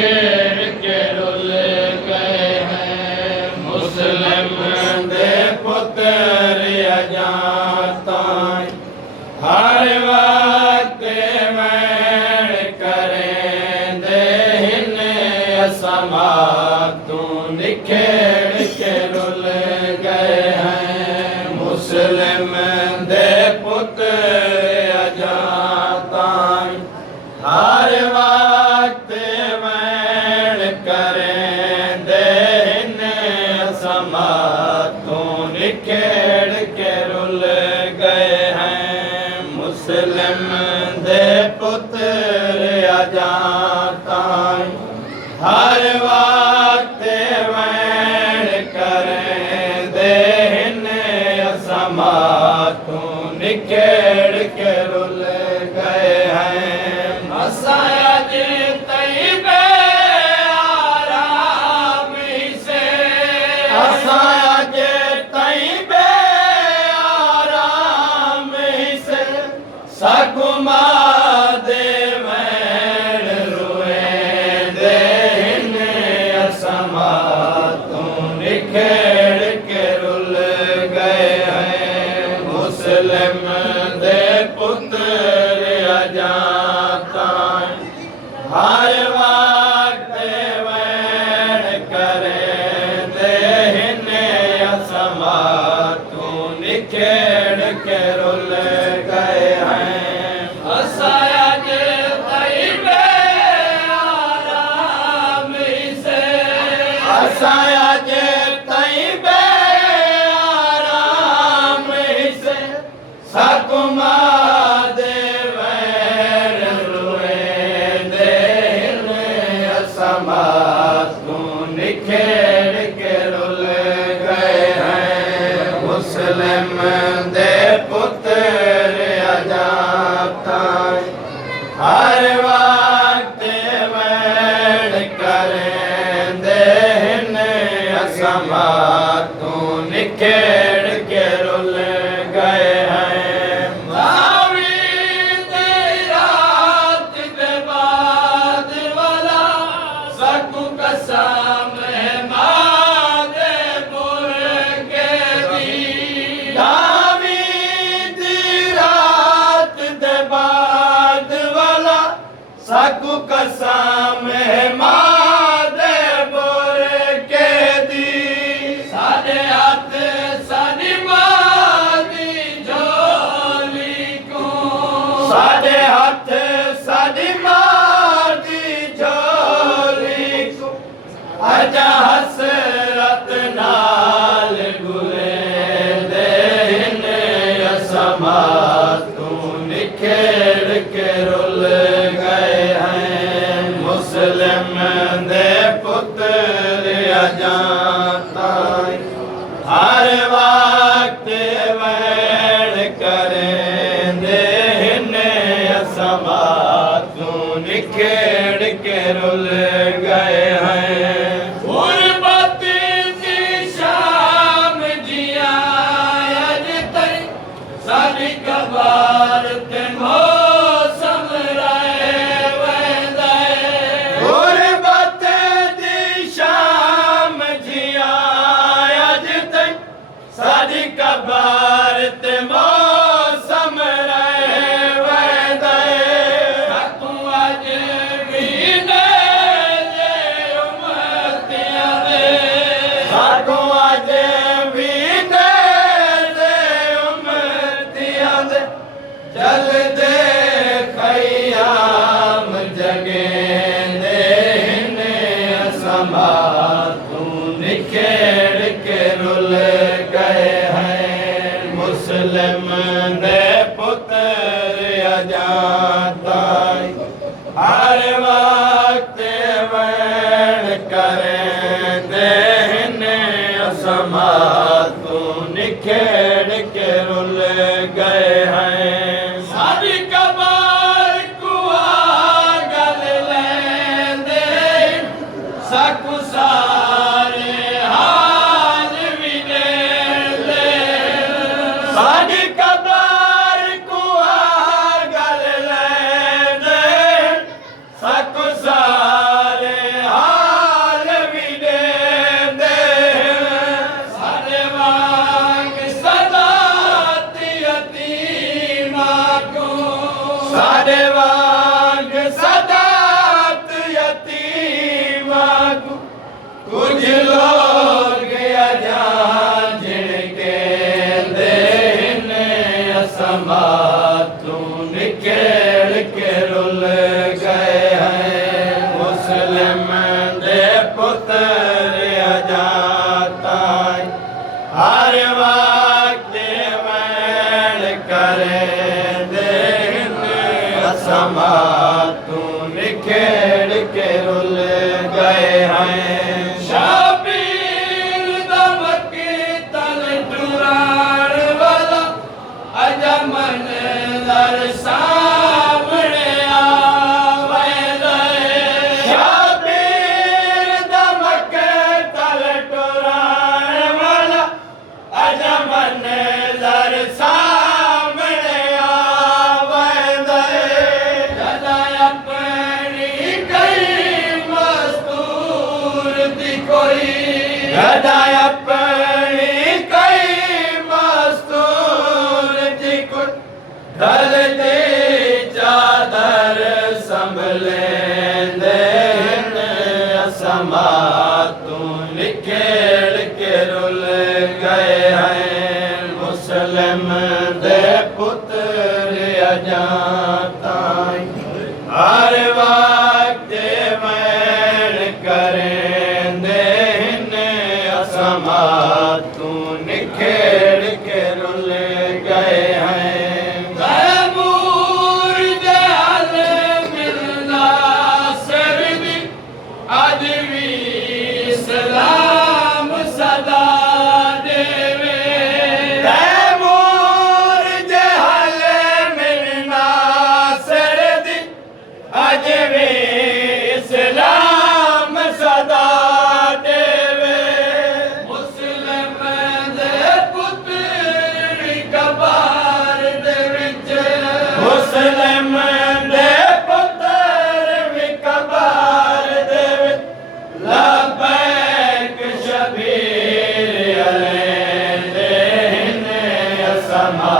निखेर के रुल गए हैं मुस्लिम दे पुत्र अजाता हर वक्त मैण करें दे समा तू निखेर के रुल गए हैं मुस्लिम दे पुत्र अजाता हर वक्त मैण करें दे समा तू निखेर के रुल गए हैं मुस्लिम दे पुत्र अजाता हर वक्त मैण करें दे समा तू निखेर के रुल गए हैं असाया जे तैबे आराम से असाया जे तैबे आराम से सकुमा दे मैण रोए दे समा तू निखेर के रुल गए हैं मुस्लिम दे पुत्र अजाता हर वक्त मैण करें दे समा तू निखेर के रुल गए हैं असाया जे तैबे आराम से असाया जे तैबे आराम से सकुमा दे मैण रोए दे समा तू निखेर के रुल गए हैं मुस्लिम दे पुत्र अजाता हर वक्त मैण करें दे समा तू निखेर के रुल गए हैं मावीद रात के बाद वाला सकु कसम मादे मुर्गे दी दावीद रात के बाद वाला सकु कसम मादे मुर्गे दी साडे हाथ साडी मां दी झोली को साडे हाथ साडी मां दी झोली को आजा हसरत नाल गुले दे समा तू निखेर के रुल गए हैं मुस्लिम दे पुत्र अजाता हर वक्त मैण करें दे समा तू निखेर के रुल गए हैं गुरबत दी शाम जिया अज तई साडी कबार ते मौसम रहे वंदे गुरबत दी शाम जिया अज तई साडी कबार ते मौसम रहे वंदे तू अज भी ने उम्मतियां दे साडू अज भी ने उम्मतियां दे जल दे खयाम जगे दे समा तू निखेर के रुल गए हैं मुस्लिम दे पुत्र अजाता हर वक्त मैण करें दे समा तू निखेर के रुल गए हैं सारी कबार कुआ गल लेंदे सकु सारे हाल भी ले सारी कबार कुआ गल लेंदे साडे वांग सदात यतीम को कुछ लोग अजान जिनके देन असमा तू निकेड़ के रुल गए हैं मुस्लिम दे पुत्र अजाता हर वक्त वैन करे देन असमा तू निकेड़ के रुल गए हैं शाबीर दमकी तल टुराण वाला अजमन दर सामने आवे शाबीर दमकी तल टुराण वाला अजमन दर सामने आवे जदा अपनी कई मस्तूर दी कोई जदा अपनी कई मस्तूर दी कोई ढल दे चादर संभले देन असमा तू निकेड़ के रुल गए हैं मुस्लिम दे पुत्र अजाता हर वक्त मैन करें देन असमा तू निकेड़ के रुल गए हैं तैमूर दयाल मिलना सरदी आज भी सलाम सदा देवे तैमूर दयाल मिलना सरदी आज भी सलाम सदा देवे मुस्लिम दे पुत्र कबार दे विच मुस्लिम दे पुत्र कबार दे विच लबैक शबीर अले देन असमा